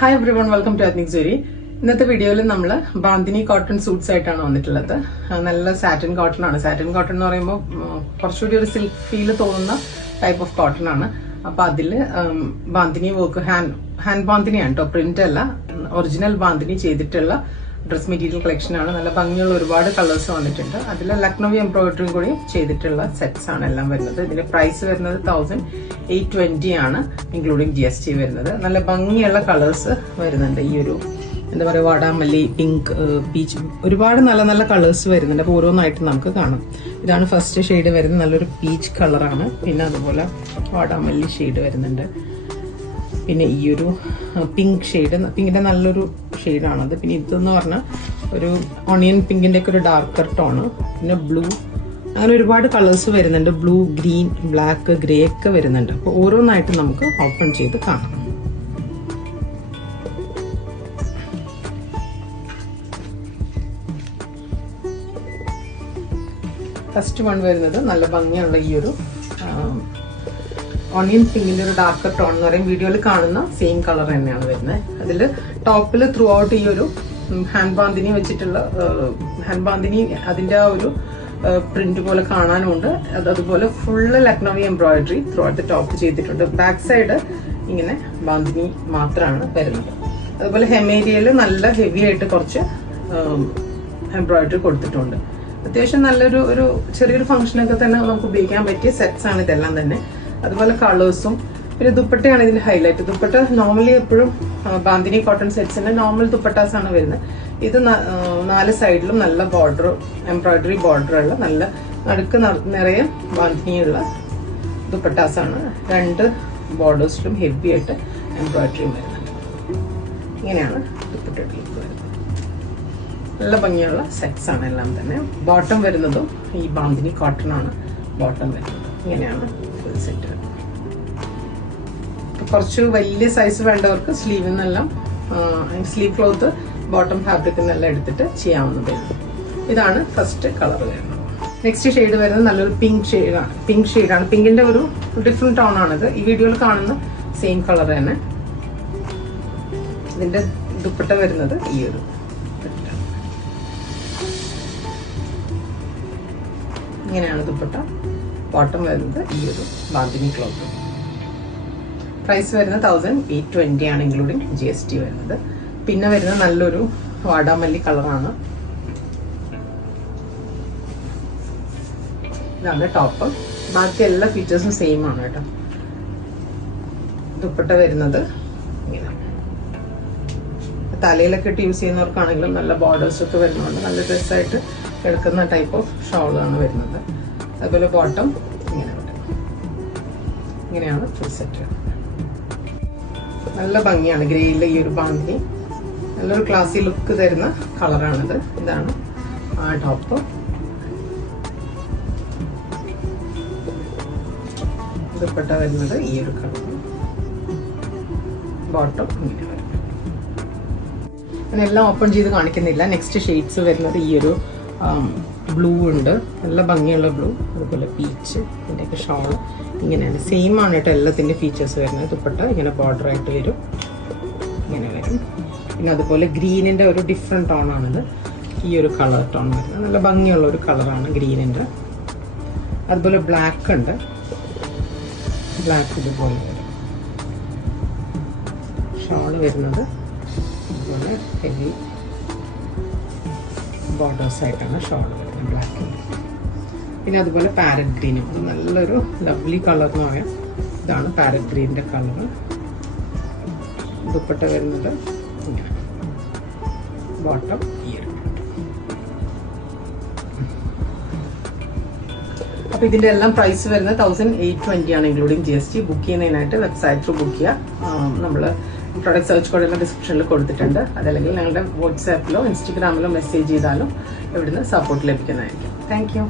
Hi everyone, welcome to ethnic jewellery. ഇന്നത്തെ വീഡിയോയിൽ നമ്മൾ ബാന്തിനി കോട്ടൺ സൂട്ട്സ് ആയിട്ടാണ് വന്നിട്ടുള്ളത്. നല്ല സാറ്റിൻ കോട്ടൺ ആണ്. സാറ്റിൻ കോട്ടൺ എന്ന് പറയുമ്പോൾ കുറച്ചുകൂടി ഒരു സിൽക്ക് ഫീൽ തോന്നുന്ന ടൈപ്പ് ഓഫ് കോട്ടൺ ആണ്. അപ്പൊ അതില് ബാന്തിനി വർക്ക് ഹാൻഡ് ബാന്തിനിയാണ് കേട്ടോ, പ്രിന്റ് അല്ല, ഒറിജിനൽ ബാന്തിനി ചെയ്തിട്ടുള്ള ഡ്രസ് മെറ്റീരിയൽ കളക്ഷൻ ആണ്. നല്ല ഭംഗിയുള്ള ഒരുപാട് കളേഴ്സ് വന്നിട്ടുണ്ട്. അതിൽ ലക്നൗവി എംബ്രോയിഡറിയും കൂടി ചെയ്തിട്ടുള്ള സെറ്റ്സ് ആണ് എല്ലാം വരുന്നത്. ഇതിന്റെ പ്രൈസ് വരുന്നത് 1820 ആണ്, ഇൻക്ലൂഡിംഗ് GST വരുന്നത്. നല്ല ഭംഗിയുള്ള കളേഴ്സ് വരുന്നുണ്ട്. ഈ ഒരു എന്താ പറയുക, വാടാമല്ലി, പിങ്ക്, പീച്ച്, ഒരുപാട് നല്ല നല്ല കളേഴ്സ് വരുന്നുണ്ട്. അപ്പോൾ ഓരോന്നായിട്ട് നമുക്ക് കാണാം. ഇതാണ് ഫസ്റ്റ് ഷെയ്ഡ് വരുന്നത്, നല്ലൊരു പീച്ച് കളറാണ്. പിന്നെ അതുപോലെ വാടാമല്ലി ഷെയ്ഡ് വരുന്നുണ്ട്. പിന്നെ ഈ ഒരു പിങ്ക് ഷെയ്ഡ്, പിങ്കിന്റെ നല്ലൊരു ഷെയ്ഡാണത്. പിന്നെ ഇതെന്ന് പറഞ്ഞാൽ ഒരു ഓണിയൻ പിങ്കിന്റെ ഒക്കെ ഒരു ഡാർക്കർ ടോണ്. പിന്നെ ബ്ലൂ, അങ്ങനെ ഒരുപാട് കളേഴ്സ് വരുന്നുണ്ട്. ബ്ലൂ, ഗ്രീൻ, ബ്ലാക്ക്, ഗ്രേ ഒക്കെ വരുന്നുണ്ട്. അപ്പോൾ ഓരോന്നായിട്ട് നമുക്ക് ഓപ്പൺ ചെയ്ത് കാണാം. ഫസ്റ്റ് വൺ വരുന്നത് നല്ല ഭംഗിയുള്ള ഈ ഒരു ഓണിയൻ പിങ്കിന്റെ ഒരു ഡാർക്കർ ടോൺ എന്ന് പറയും. വീഡിയോയിൽ കാണുന്ന സെയിം കളർ തന്നെയാണ് വരുന്നത്. അതിൽ ടോപ്പിൽ ത്രൂ ഔട്ട് ഈ ഒരു ഹാൻഡ് ബാന്തിനി വെച്ചിട്ടുള്ള ഹാൻഡ് ബാന്തിനി അതിന്റെ ആ ഒരു പ്രിന്റ് പോലെ കാണാനുണ്ട്. അതുപോലെ full Lucknowi embroidery through out top ചെയ്തിട്ടുണ്ട്. ബാക്ക് സൈഡ് ഇങ്ങനെ ബാന്തിനി മാത്രമാണ് വരുന്നത്. അതുപോലെ ഹെമേരിയയിൽ നല്ല ഹെവി ആയിട്ട് കുറച്ച് എംബ്രോയിഡറി കൊടുത്തിട്ടുണ്ട്. അത്യാവശ്യം നല്ലൊരു ചെറിയൊരു ഫംഗ്ഷനൊക്കെ തന്നെ നമുക്ക് ഉപയോഗിക്കാൻ പറ്റിയ സെറ്റ്സ് ആണ് ഇതെല്ലാം തന്നെ. അതുപോലെ കളേഴ്സും. പിന്നെ ദുപ്പട്ടയാണ് ഇതിന്റെ ഹൈലൈറ്റ്. ദുപ്പട്ട നോർമലി എപ്പോഴും ബാന്തിനി കോട്ടൺ സെറ്റ്സിന്റെ നോർമൽ ദുപ്പട്ടാസ് ആണ് വരുന്നത്. ഇത് 4 സൈഡിലും നല്ല ബോർഡർ, എംബ്രോയിഡറി ബോർഡറുള്ള, നല്ല നടുക്ക് നിറയെ ബാന്തിനിയുള്ള ദുപ്പട്ടാസ് ആണ്. 2 ബോർഡേഴ്സിലും ഹെവി ആയിട്ട് എംബ്രോയിഡറിയും വരുന്നുണ്ട്. ഇങ്ങനെയാണ് ദുപ്പട്ടയിലേക്ക് വരുന്നത്. നല്ല ഭംഗിയുള്ള സെറ്റ്സ് ആണ് എല്ലാം തന്നെ. ബോട്ടം വരുന്നതും ഈ ബാന്തിനി കോട്ടൺ ആണ് ബോട്ടം വരുന്നത്. ഇങ്ങനെയാണ് ഫുൾ സെറ്റ്. കുറച്ച് വലിയ സൈസ് വേണ്ടവർക്ക് സ്ലീവിൽ നിന്നെല്ലാം സ്ലീവ് ക്ലോത്ത് ബോട്ടം ഫാബ്രിക്കിൽ നിന്നെല്ലാം എടുത്തിട്ട് ചെയ്യാവുന്നതാണ്. ഇതാണ് ഫസ്റ്റ് കളർ വരുന്നത്. നെക്സ്റ്റ് ഷെയ്ഡ് വരുന്നത് നല്ലൊരു പിങ്ക് ഷെയ്ഡാണ്. പിങ്കിന്റെ ഒരു ഡിഫറെന്റ് ടോൺ ആണിത്. ഈ വീഡിയോയിൽ കാണുന്ന സെയിം കളർ തന്നെ. ഇതിന്റെ ദുപ്പട്ട വരുന്നത് ഈ ഒരു ഇങ്ങനെയാണ് ദുപ്പട്ട. ബോട്ടം വരുന്നത് ഈ ഒരു ബാന്തിനി ക്ലോത്ത്. പ്രൈസ് വരുന്നത് 1820 ആണ്, ഇൻക്ലൂഡിംഗ് GST വരുന്നത്. പിന്നെ വരുന്നത് നല്ലൊരു വാടാമല്ലി കളറാണ്. ഇതാണ് ടോപ്പ്. ബാക്കി എല്ലാ ഫീച്ചേഴ്സും സെയിം ആണ് കേട്ടോ. ദുപ്പട്ട വരുന്നത് ഇങ്ങനെ. തലയിലൊക്കെ ഇട്ട് യൂസ് ചെയ്യുന്നവർക്കാണെങ്കിലും നല്ല ബോർഡേഴ്സ് ഒക്കെ വരുന്നുണ്ട്. നല്ല ഡ്രസ്സായിട്ട് എടുക്കുന്ന ടൈപ്പ് ഓഫ് ഷോളാണ് വരുന്നത്. അതുപോലെ ബോട്ടം ഇങ്ങനെ വരും. ഇങ്ങനെയാണ് ഫുൾ സെറ്റ്. നല്ല ഭംഗിയാണ്. ഗ്രേയിലെ ഈ ഒരു ബാന്തിനി നല്ലൊരു ക്ലാസി ലുക്ക് തരുന്ന കളറാണിത്. ഇതാണ് ആ ടോപ്പ്. ദുപ്പട്ട വരുന്നത് ഈ ഒരു കളർ. ബോട്ടം ഇങ്ങനെ വരും. എല്ലാം ഓപ്പൺ ചെയ്ത് കാണിക്കുന്നില്ല. നെക്സ്റ്റ് ഷെയ്ഡ്സ് വരുന്നത് ഈ ഒരു ബ്ലൂ ഉണ്ട്, നല്ല ഭംഗിയുള്ള ബ്ലൂ. അതുപോലെ പീച്ച്, ഇതിൻ്റെയൊക്കെ ഷോൾ ഇങ്ങനെയാണ്. സെയിം ആണ് കേട്ടോ എല്ലാത്തിൻ്റെ ഫീച്ചേഴ്സ് വരുന്നത്. ദുപ്പട്ട ഇങ്ങനെ ബോർഡർ ആയിട്ട് വരും, ഇങ്ങനെ വരും. പിന്നെ അതുപോലെ ഗ്രീനിൻ്റെ ഒരു ഡിഫറെൻറ്റ് ടോണാണിത്. ഈ ഒരു കളർ ടോൺ വരുന്നത് നല്ല ഭംഗിയുള്ള ഒരു കളറാണ് ഗ്രീനിൻ്റെ. അതുപോലെ ബ്ലാക്ക് ഉണ്ട്. ബ്ലാക്ക് ഇതുപോലെ വരും. ഷോൾ വരുന്നത് അതുപോലെ ഹെവി ബോർഡേഴ്സ് ആയിട്ടാണ് ഷോൾ വരുന്നത്, ബ്ലാക്ക്. പിന്നെ അതുപോലെ പാരറ്റ് ഗ്രീനും, അത് നല്ലൊരു ലവ്ലി കളർ എന്ന് പറയാം. ഇതാണ് പാരറ്റ് ഗ്രീനിന്റെ കളർ. ദുപ്പട്ട വരുന്നത് ഇങ്ങനെ, ബോട്ടം ഈ ഒരു. അപ്പൊ ഇതിന്റെ എല്ലാം പ്രൈസ് വരുന്നത് 1820 ആണ്, ഇൻക്ലൂഡിംഗ് GST. ബുക്ക് ചെയ്യുന്നതിനായിട്ട് വെബ്സൈറ്റ് ത്രൂ ബുക്ക് ചെയ്യുക. നമ്മള് പ്രോഡക്റ്റ് സെർച്ച് കോഡ് എല്ലാം ഡിസ്ക്രിപ്ഷനിൽ കൊടുത്തിട്ടുണ്ട്. അതല്ലെങ്കിൽ ഞങ്ങളുടെ വാട്സാപ്പിലോ ഇൻസ്റ്റഗ്രാമിലോ മെസ്സേജ് ചെയ്താലും ഇവിടുന്ന് സപ്പോർട്ട് ലഭിക്കുന്നതായിരിക്കും. Thank you.